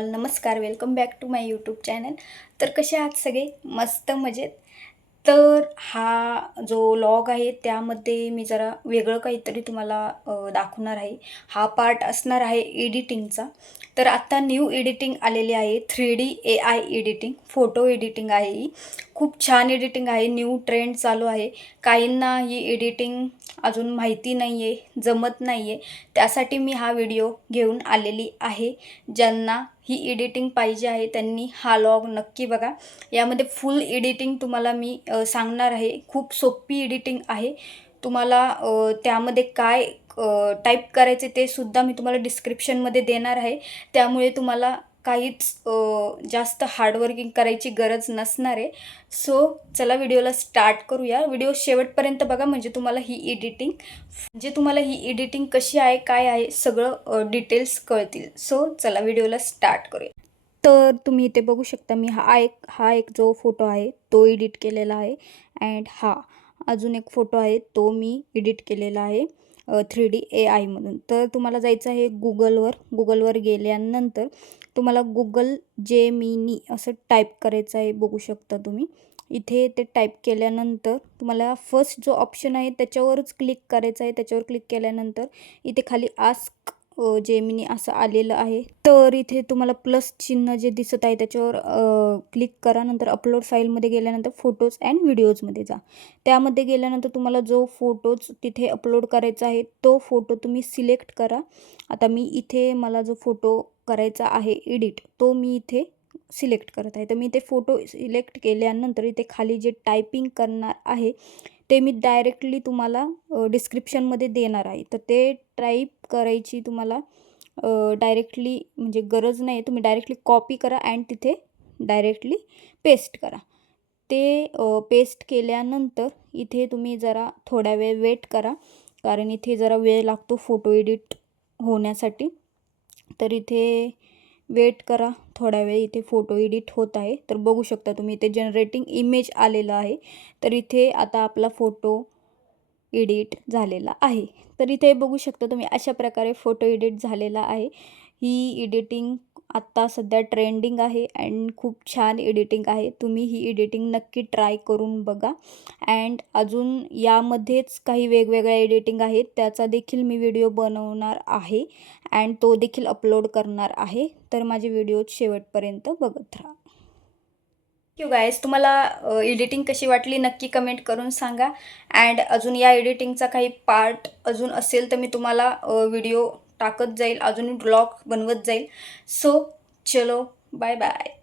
All नमस्कार, welcome back to my YouTube channel. तर कसे आहात सगळे? मस्त मजेत। तर हा जो व्लॉग आहे त्यामध्ये मी जरा वेगळं काहीतरी तुम्हाला दाखवणार आहे। हा पार्ट असणार आहे एडिटिंगचा। तर आता न्यू एडिटिंग आलेली आहे, 3D AI editing, photo editing आहे ही। खूप छान एडिटिंग आहे, न्यू ट्रेंड चालू आहे। काहींना ही एडिटिंग अजून माहिती नाही आहे, जमत नाही आहे, त्यासाठी मी हा व्हिडिओ घेऊन आलेली आहे। ज्यांना ही एडिटिंग पाहिजे आहे त्यांनी हा व्लॉग नक्की बघा। यामध्ये फुल एडिटिंग तुम्हाला मी सांगणार आहे। खूप सोपी एडिटिंग आहे। तुम्हाला त्यामध्ये काय टाईप करायचे ते सुद्धा मी तुम्हाला डिस्क्रिप्शनमध्ये देणार आहे। त्यामुळे तुम्हाला काहीच जास्त हार्डवर्किंग करायची गरज नसणार आहे। सो चला व्हिडिओला स्टार्ट करूया। व्हिडिओ शेवटपर्यंत बघा, म्हणजे तुम्हाला ही एडिटिंग कशी आहे, काय आहे, सगळं डिटेल्स कळतील। सो चला व्हिडिओला स्टार्ट करूया। तर तुम्ही इथे बघू शकता, मी हा एक जो फोटो आहे तो एडिट केलेला आहे। अँड हा अजून एक फोटो आहे तो मी एडिट केलेला आहे 3D AI मधून। तर तुम्हाला जायचं आहे गुगलवर गेल्यानंतर तुम्हाला गुगल जेमिनी असं टाईप करायचं आहे। बघू शकता तुम्ही इथे ते टाईप केल्यानंतर तुम्हाला फर्स्ट जो ऑप्शन आहे त्याच्यावरच क्लिक करायचं आहे। त्याच्यावर क्लिक केल्यानंतर इथे खाली आस्क जेमिनी असं आलेलं आहे। तर इथे तुम्हाला प्लस चिन्ह जे दिसत आहे त्याच्यावर क्लिक करा। नंतर अपलोड फाईलमध्ये गेल्यानंतर फोटोज अँड व्हिडिओजमध्ये जा। त्यामध्ये गेल्यानंतर तुम्हाला जो फोटोज तिथे अपलोड करायचा आहे तो फोटो तुम्ही सिलेक्ट करा। आता मी इथे मला जो फोटो करायचा आहे एडिट तो मी इथे सिलेक्ट करत आहे। तर मी इथे फोटो सिलेक्ट केल्यानंतर इथे खाली जे टायपिंग करणार आहे ते मी डायरेक्टली तुम्हाला डिस्क्रिप्शनमध्ये देणार आहे। तर ते टाईप करायची तुम्हाला डायरेक्टली म्हणजे गरज नाही, तुम्ही डायरेक्टली कॉपी करा अँड तिथे डायरेक्टली पेस्ट करा। ते पेस्ट केल्यानंतर इथे तुम्ही जरा थोडा वेळ वेट करा, कारण इथे जरा वेळ लागतो फोटो एडिट होण्यासाठी। तर इथे वेट करा थोडा वेळ, इथे फोटो एडिट होत आहे। तर बघू शकता तुम्ही इथे जनरेटिंग इमेज आलेलं आहे। तर इथे आता आपला फोटो एडिट झालेला आहे। तर इथे बघू शकता तुम्ही अशा प्रकारे फोटो एडिट झालेला आहे। ही एडिटिंग आत्ता सध्या ट्रेंडिंग आहे अँड खूप छान एडिटिंग आहे। तुम्ही ही एडिटिंग नक्की ट्राय करून बघा। अँड अजून यामध्येच काही वेगवेगळ्या एडिटिंग आहेत, त्याचा देखील मी व्हिडिओ बनवणार आहे अँड तो देखील अपलोड करणार आहे। तर माझे व्हिडिओ शेवटपर्यंत बघत राहा। गाईज, तुम्हाला एडिटिंग कशी वाटली नक्की कमेंट करून सांगा। अँड अजून या एडिटिंगचा काही पार्ट अजून असेल तर मी तुम्हाला व्हिडिओ टाकत जाईल, अजून ब्लॉग बनवत जाईल। सो चलो बाय बाय।